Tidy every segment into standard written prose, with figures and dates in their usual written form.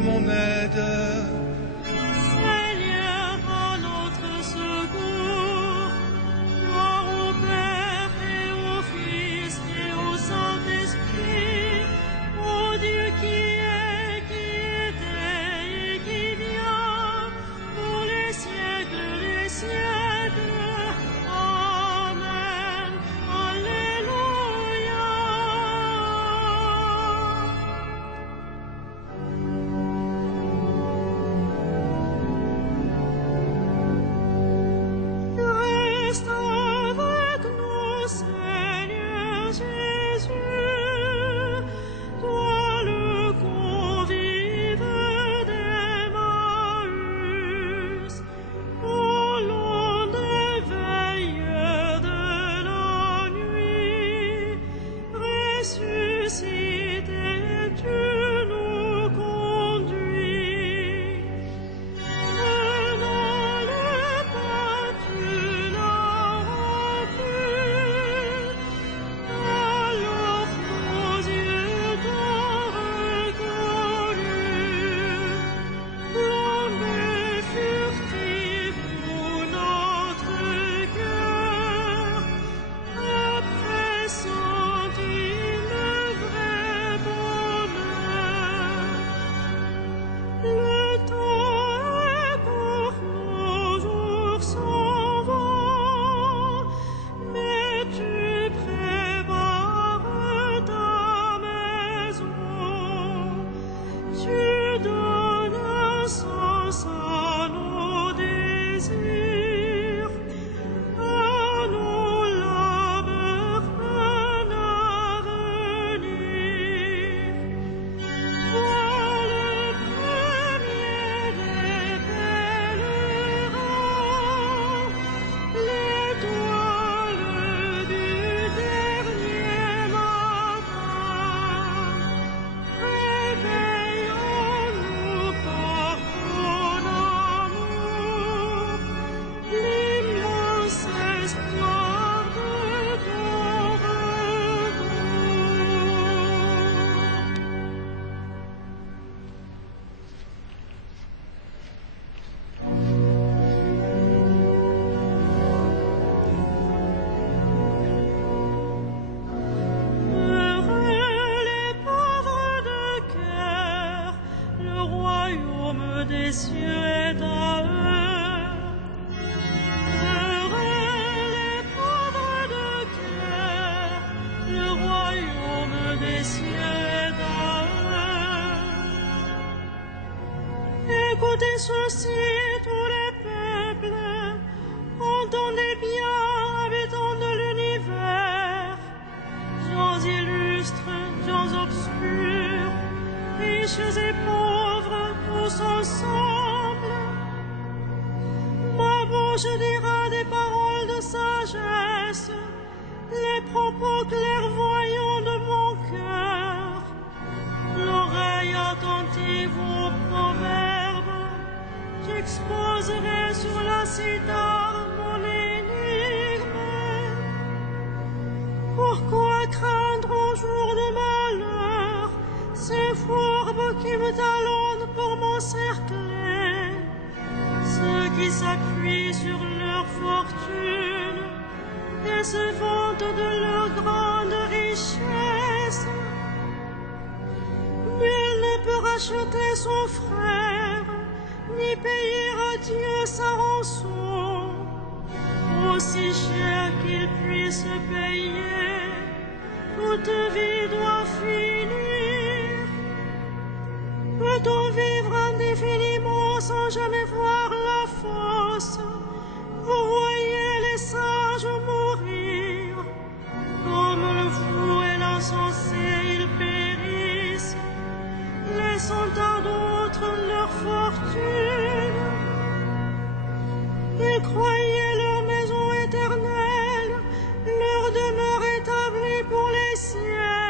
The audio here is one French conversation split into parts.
à mon aide. Seigneur, à notre secours. Gloire au Père et au Fils et au Saint-Esprit, au Dieu qui est, qui était et qui vient, pour les siècles des siècles. Amen. Alléluia. Reste avec nous, Seigneur Jésus, toi le convive d'Emmaüs, au long des veilles de la nuit, ressuscité, tu nous conduis. Prenant le pain, tu l'as rompu, alors nos yeux t'ont reconnu. Plombé furtif pour notre cœur, après senti le vrai bonheur. Le temps est court, nos jours s'en vont, mais tu prépares ta maison. Tu donnes un sens à nos désirs, à nos labeurs un avenir. Toi le premier des pèlerins, l'étoile du dernier matin, réveillons-nous par ton amour, l'immense espoir de ton retour. Heureux les pauvres de cœur, le royaume des cieux est à eux. Heureux les pauvres de cœur, le royaume des cieux est à eux. Écoutez ceci, tous les peuples, entendez bien, habitants de l'univers, gens illustres, gens obscurs, riches et pauvres, tous ensemble. Ma bouche dira des paroles de sagesse, les propos clairvoyants de mon cœur, l'oreille attentive aux proverbes, j'exposerai sur la cithare mon énigme. Pourquoi craindre au jour de malheur ces fourbes qui me talonnent pour m'encercler, ceux qui s'appuient sur leur fortune et se vantent de leur grande richesse? Nul ne peut racheter son frère, ni payer à Dieu sa rançon, aussi cher qu'il puisse payer, toute vie doit finir. Peut-on vivre indéfiniment sans jamais voir la fosse? Vous voyez les sages mourir, comme le fou et l'insensé ils périssent, laissant à d'autres leur fortune. Ils croyaient leur maison éternelle, leur demeure établie pour les siècles.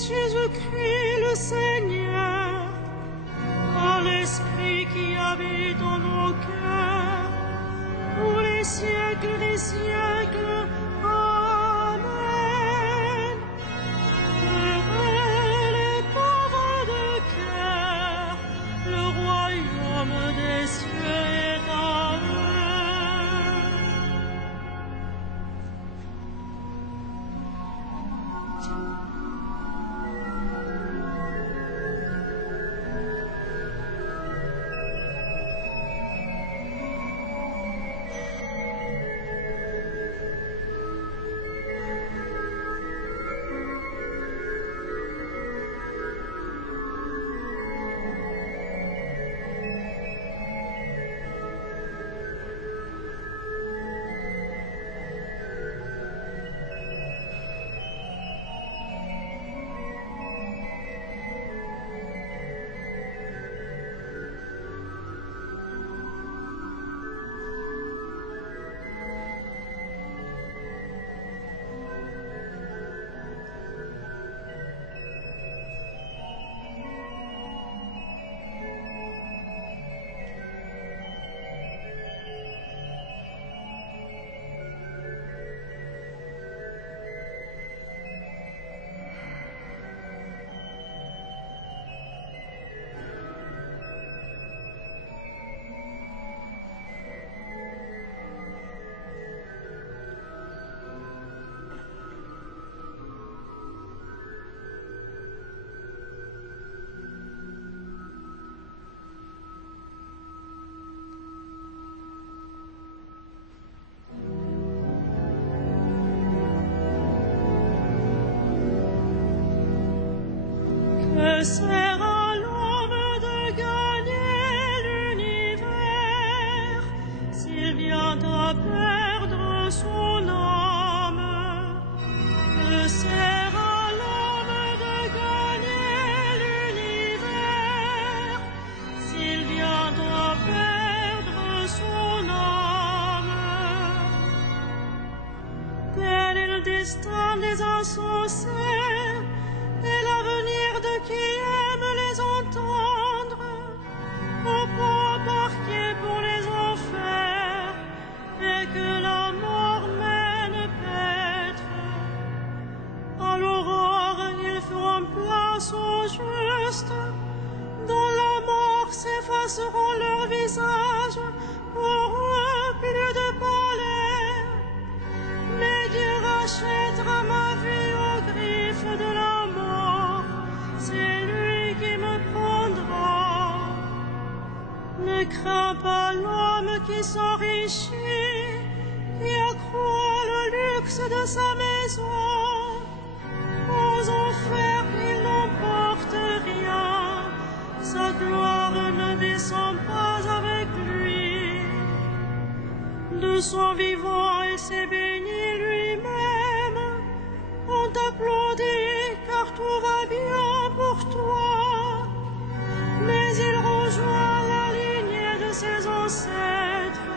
Jésus-Christ le Seigneur, par l'Esprit qui habite dans nos cœurs, pour les siècles des siècles. Amen. Heureux les pauvres de cœur, le royaume des cieux est à eux. Que sert à l'homme de gagner l'univers s'il vient à perdre son âme? Que sert à l'homme de gagner l'univers s'il vient à perdre son âme? Tel est le destin des insensés et l'avenir de qui aime les entendre, au point embarqué pour les enfers, et que la mort mène paître. À l'aurore, ils feront place aux justes, dans la mort s'effaceront leurs visages, pour eux plus de palais. Mais Dieu rachètera ma vie aux griffes de la mort, c'est lui qui me prendra. Ne crains pas l'homme qui s'enrichit, qui accroît le luxe de sa maison. Aux enfers il n'emporte rien, sa gloire ne descend pas avec lui. De son vivant il s'est béni lui-même. On t'applaudit car tout va bien pour toi. Mais il rejoint la lignée de ses ancêtres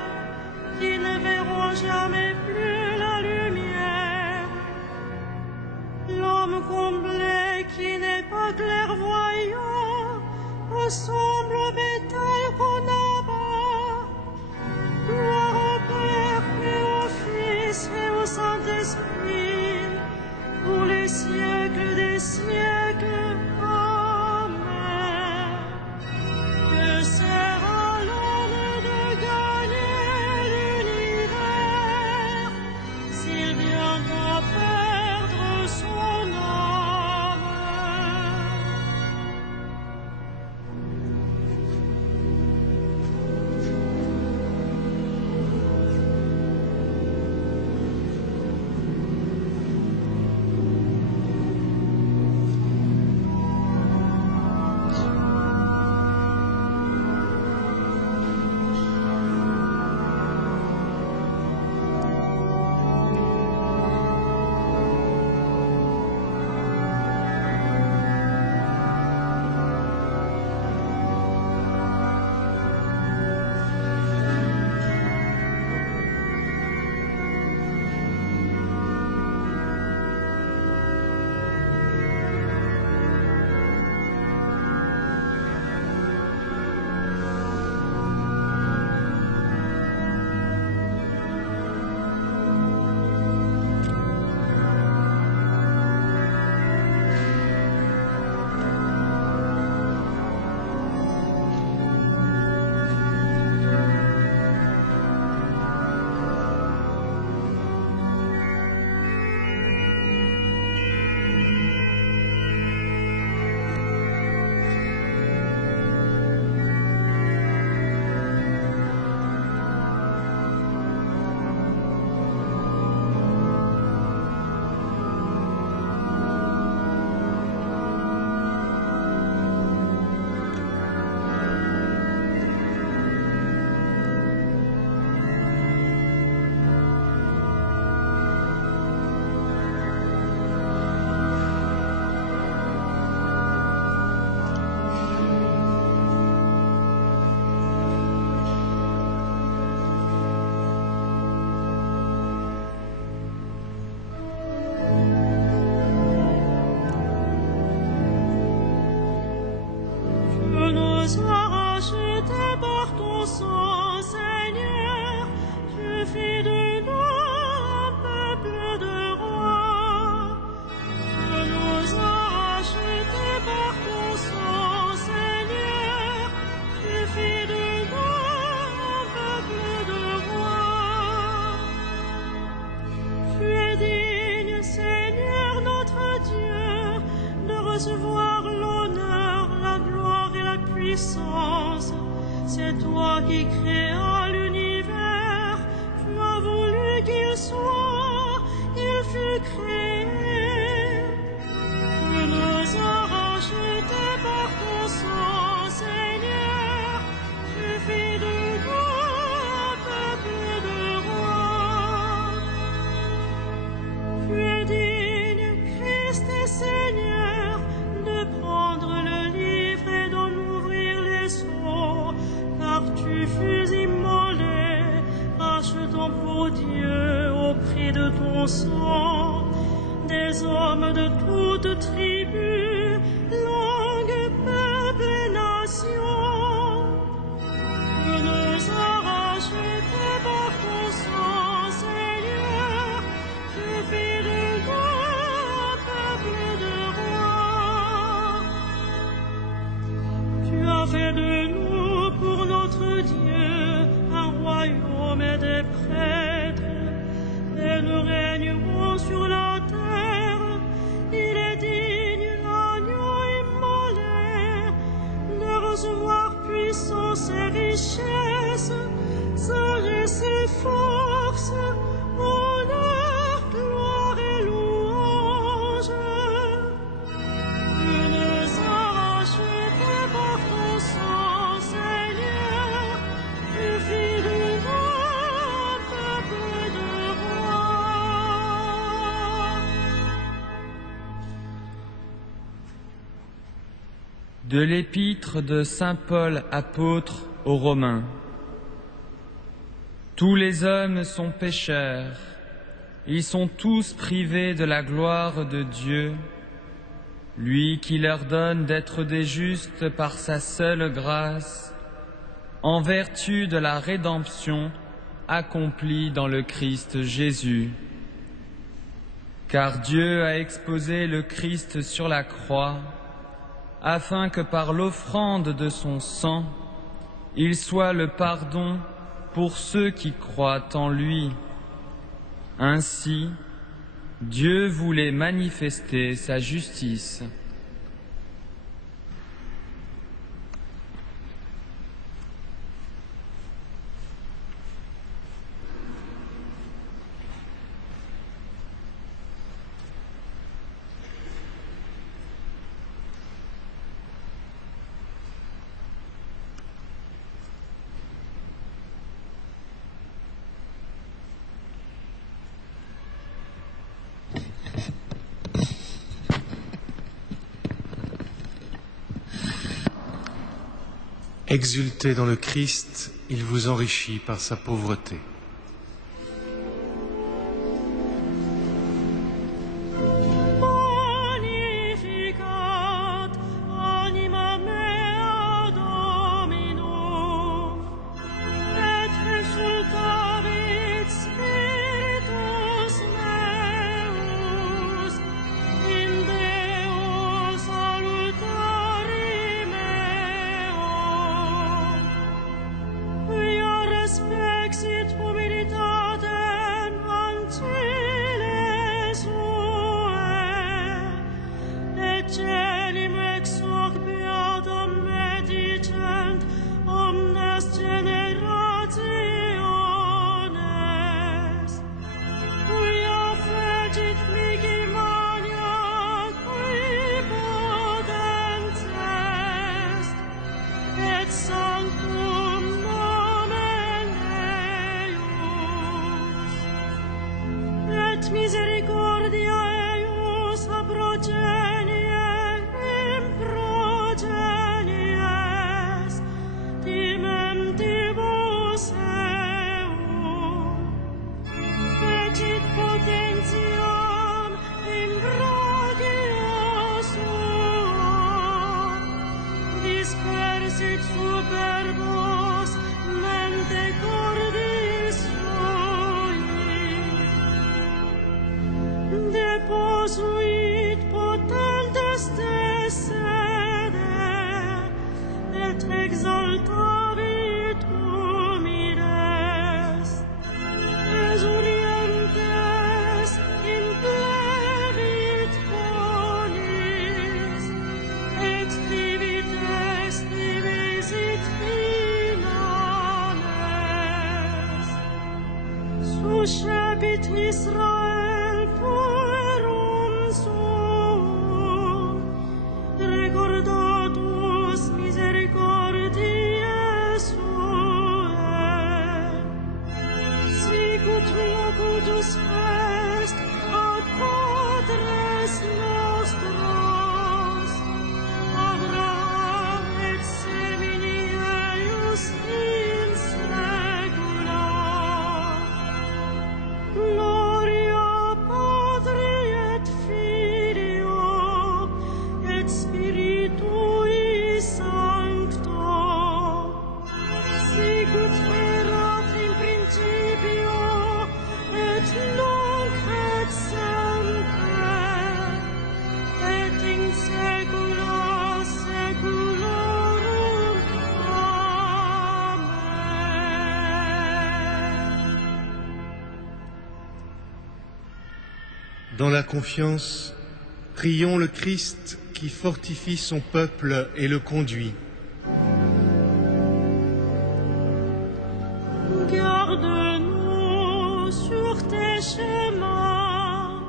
qui ne verront jamais plus la lumière. L'homme comblé qui n'est pas clairvoyant ressemble au bétail qu'on abat. Gloire au Père et au Fils et au Saint-Esprit, pour les siècles des siècles. Amen. Que sert à l'homme de gagner qui créa l'univers, tu as voulu qu'il soit, il fut créé. Tu nous as rachetés par ton sang, Seigneur, tu fis de nous un peuple de rois. Tu es digne, Christ et Seigneur, de prendre le livre et d'en ouvrir les sceaux, car tu fus immolé, rachetant pour Dieu au prix de ton sang des hommes de toutes tribus, langues, peuples et nations. Tu nous as rachetés par ton sang, Seigneur, tu fis de nous un peuple de rois. Tu as fait de nous pour notre Dieu un royaume et des prêtres, et nous régnerons sur la terre. Il est digne, l'agneau immolé, de recevoir puissance et richesse, sagesse et force, honneur, gloire et louange. Tu nous as rachetés par ton sang, Seigneur, tu fis de nous un peuple de rois. De l'épître de saint Paul apôtre aux Romains. Tous les hommes sont pécheurs, ils sont tous privés de la gloire de Dieu, lui qui leur donne d'être des justes par sa seule grâce, en vertu de la rédemption accomplie dans le Christ Jésus. Car Dieu a exposé le Christ sur la croix, afin que par l'offrande de son sang, il soit le pardon pour ceux qui croient en lui. Ainsi, Dieu voulait manifester sa justice. Exultez dans le Christ, il vous enrichit par sa pauvreté. Magnificat anima mea Domino, et exultavit spiritus meus in Deo salutari meo. Quia respexit humilitatem ancile suae, et celim ex hoc beatam medicent omnes generationes. Quia fecit mihi mania, qui potens est, et sanctum nomen eius, et misericordia eius a progenie in progenies, timentibus eum, fecit potentiam in gratia sua, dispersit superbos mente cordis sui. Uscebit Israel puerum suo, recordatus misericordiae suae, sicut locutus est ad patres nostros, Abraham et semini eius in saecula. Gloria Patri et Filio et Spiritui Sancto, sicut erat in principio et nunc et semper et in saecula saeculorum. Amen. Dans la confiance, prions le Christ qui fortifie son peuple et le conduit. Garde-nous sur tes chemins,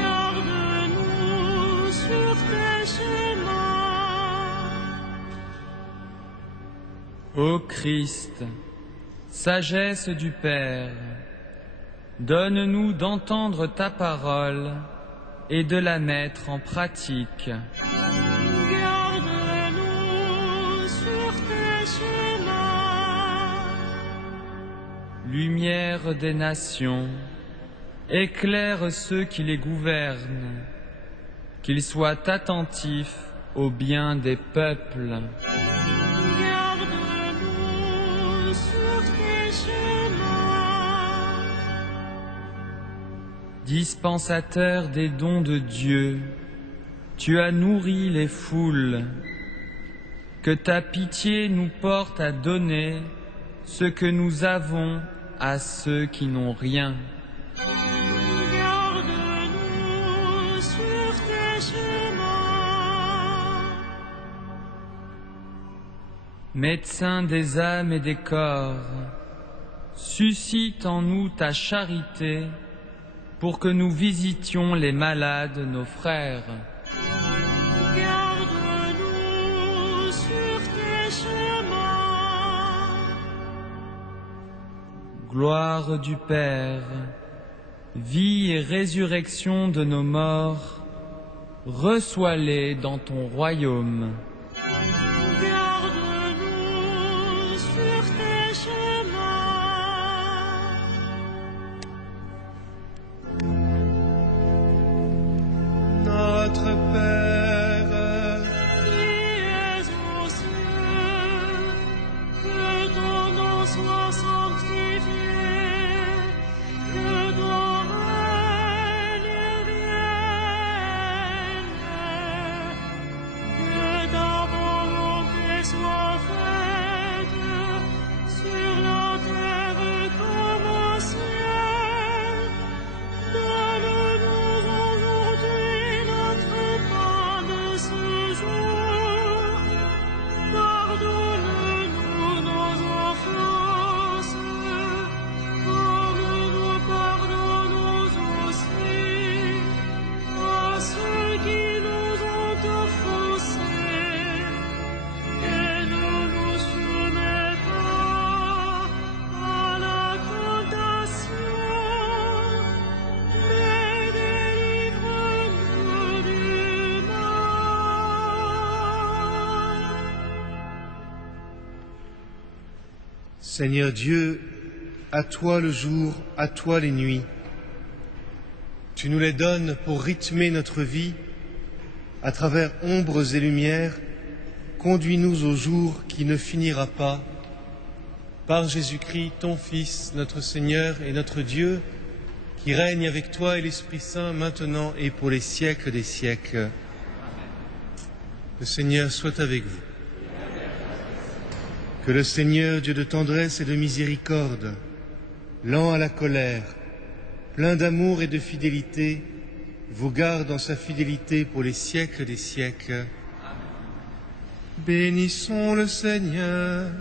garde-nous sur tes chemins. Ô Christ, sagesse du Père, donne-nous d'entendre ta parole et de la mettre en pratique. Garde-nous sur tes chemins. Lumière des nations, éclaire ceux qui les gouvernent, qu'ils soient attentifs au bien des peuples. Garde-nous sur tes chemins. Dispensateur des dons de Dieu, tu as nourri les foules. Que ta pitié nous porte à donner ce que nous avons à ceux qui n'ont rien. Garde-nous sur tes chemins. Médecin des âmes et des corps, suscite en nous ta charité pour que nous visitions les malades, nos frères. Garde-nous sur tes chemins. Gloire du Père, vie et résurrection de nos morts, reçois-les dans ton royaume. Garde-nous sur tes chemins. Notre Père, Qui es aux cieux, que ton nom soit sanctifié, que ton règne vienne, que ta volonté soit faite sur la terre comme au ciel. Donne-nous aujourd'hui notre pain de ce jour. Pardonne-nous nos offenses, comme nous pardonnons aussi à ceux qui nous ont offensés. Et ne nous soumets pas à la tentation, mais délivre-nous du mal. Seigneur Dieu, à toi le jour, à toi les nuits. Tu nous les donnes pour rythmer notre vie. À travers ombres et lumières, conduis-nous au jour qui ne finira pas. Par Jésus-Christ, ton Fils, notre Seigneur et notre Dieu, qui règne avec toi et l'Esprit Saint maintenant et pour les siècles des siècles. Le Seigneur soit avec vous. Que le Seigneur, Dieu de tendresse et de miséricorde, lent à la colère, plein d'amour et de fidélité, vous garde en sa fidélité pour les siècles des siècles. Bénissons le Seigneur.